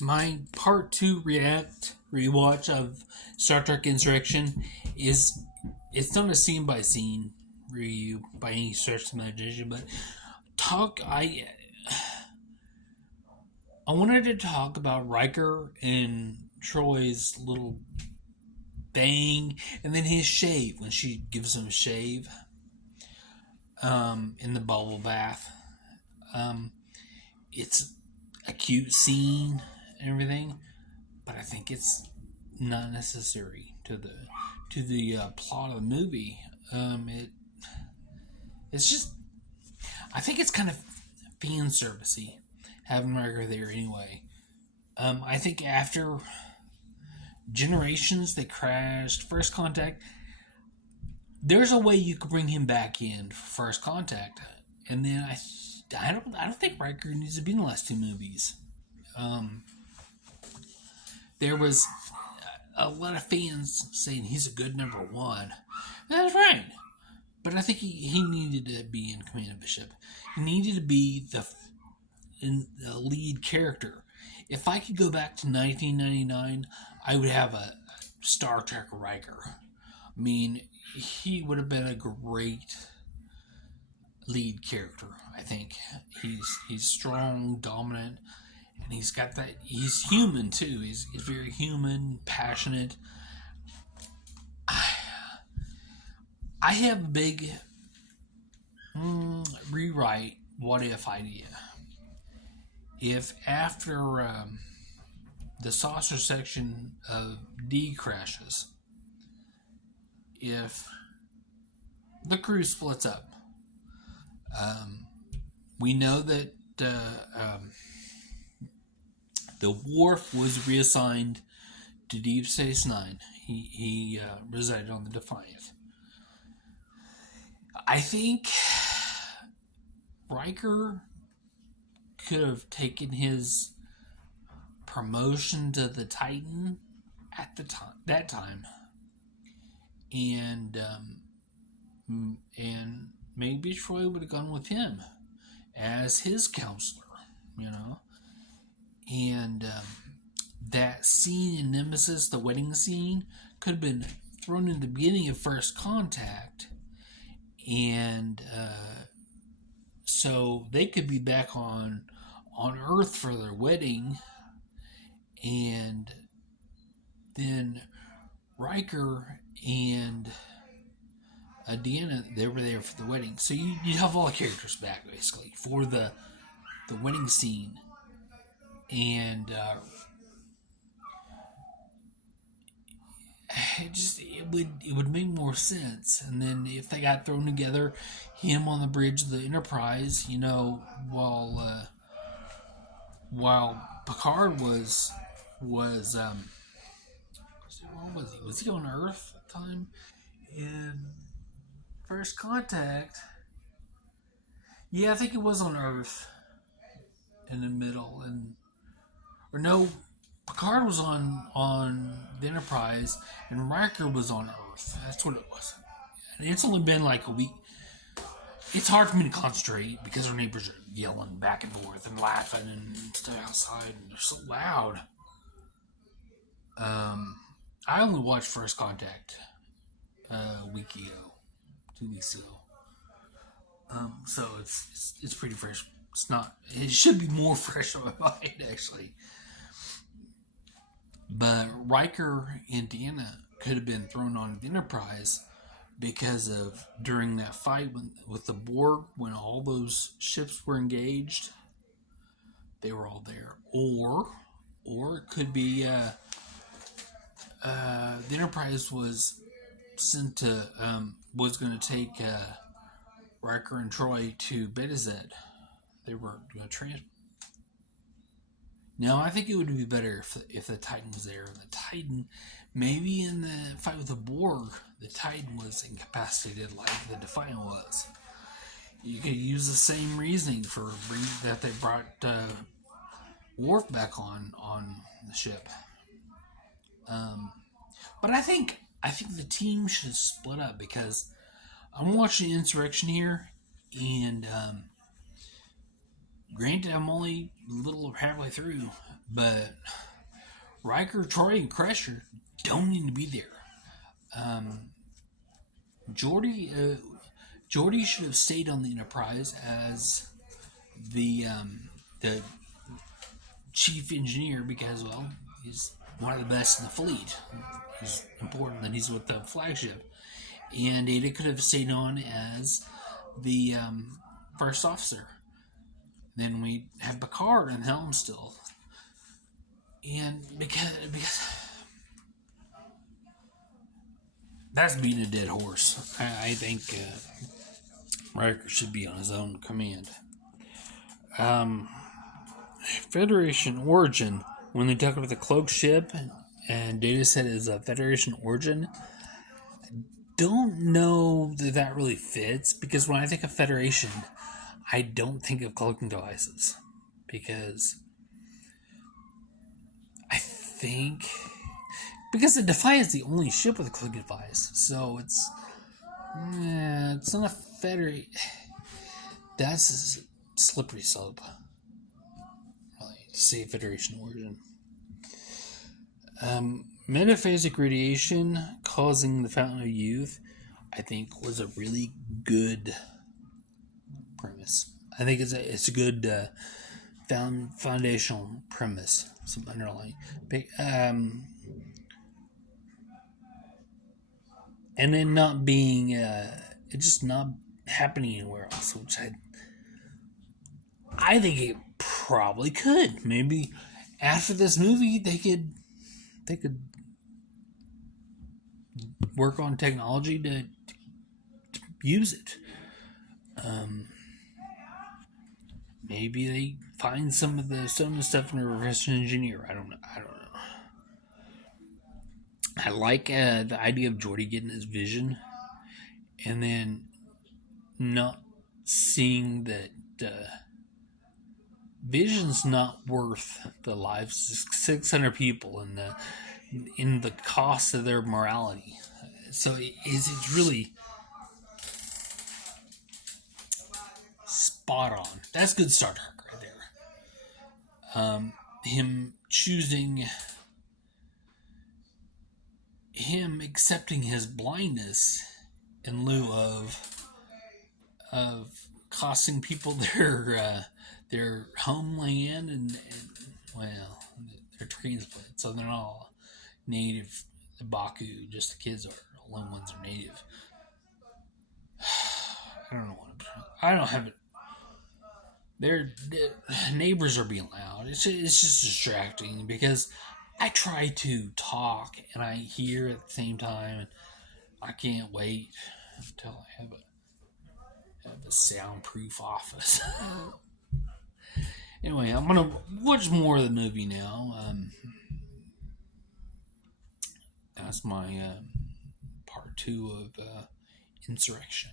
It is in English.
My part two rewatch of Star Trek Insurrection is it's not a scene by scene review by any stretch of the imagination, but talk I wanted to talk about Riker and Troy's little bang, and then his shave when she gives him a shave in the bubble bath. Um, it's a cute scene and everything, but I think it's not necessary to the plot of the movie. It's just I think it's kind of fan servicey having Riker there anyway. I think after Generations they crashed, First Contact. There's a way you could bring him back in for First Contact, and then I don't think Riker needs to be in the last two movies. Um, there was a lot of fans saying he's a good number one. That's right. But I think he needed to be in command of the ship. He needed to be the lead character. If I could go back to 1999, I would have a Star Trek Riker. I mean, he would have been a great lead character. I think he's strong, dominant, and he's got that. He's human too. He's very human, passionate. I have a big rewrite what if idea. If after the saucer section of D crashes, if the crew splits up, we know that the Worf was reassigned to Deep Space Nine. He resided on the Defiant. I think Riker could have taken his promotion to the Titan at that time, and maybe Troy would have gone with him as his counselor, you know, and that scene in Nemesis, the wedding scene, could have been thrown in the beginning of First Contact, and so they could be back on Earth for their wedding, and then Riker and Deanna, they were there for the wedding. So you have all the characters back basically for the wedding scene, and it would make more sense. And then if they got thrown together, him on the bridge of the Enterprise, you know, while Picard was what was he? Was he on Earth at the time? In First Contact, yeah, I think it was on Earth in the middle, and or no, Picard was on the Enterprise, and Riker was on Earth. That's what it was. And it's only been like a week. It's hard for me to concentrate because our neighbors are yelling back and forth and laughing and stuff outside, and they're so loud. I only watched First Contact a week ago, 2 weeks ago. So it's pretty fresh. It's not. It should be more fresh on my mind actually. But Riker and Deanna could have been thrown on the Enterprise because of during that fight with the Borg when all those ships were engaged. They were all there, or it could be the Enterprise was sent to was going to take Riker and Troy to Betazed. They were going to transport. Now, I think it would be better if the Titan was there. The Titan, maybe in the fight with the Borg, the Titan was incapacitated like the Defiant was. You could use the same reasoning for that they brought Worf back on the ship. But I think the team should split up because I'm watching Insurrection here, and Granted, I'm only a little over halfway through, but Riker, Troy, and Crusher don't need to be there. Um, Geordi, Geordi should have stayed on the Enterprise as the chief engineer because, well, he's one of the best in the fleet. He's important that he's with the flagship. And Data could have stayed on as the first officer. Then we have Picard and Helm still. And because that's beating a dead horse. I think Riker should be on his own command. Federation origin. When they talk about the cloak ship and Data said is a Federation origin, don't know that that really fits because when I think of Federation, I don't think of cloaking devices because I think because the Defiant is the only ship with a cloaking device, so it's not a Federation. That's a slippery slope. Really, to say Federation origin. Metaphasic radiation causing the Fountain of Youth, I think, was a really good premise. I think it's a good foundational premise, some underlying. And then not being, it just not happening anywhere else, which I think it probably could. Maybe after this movie, they could work on technology to use it. Maybe they find some of the stuff in a reverse engineer. I don't know. I like the idea of Geordi getting his vision, and then not seeing that Vision's not worth the lives of 600 people and in the cost of their morality. So it's really spot on. That's good Star Trek right there. Him accepting his blindness in lieu of costing people their homeland and well, their transplant. So they're not all native Baku, just the kids are the only ones are native. I don't have it. Their neighbors are being loud. It's just distracting because I try to talk and I hear at the same time, and I can't wait until I have a soundproof office. Anyway, I'm gonna watch more of the movie now. That's my part 2 of Insurrection.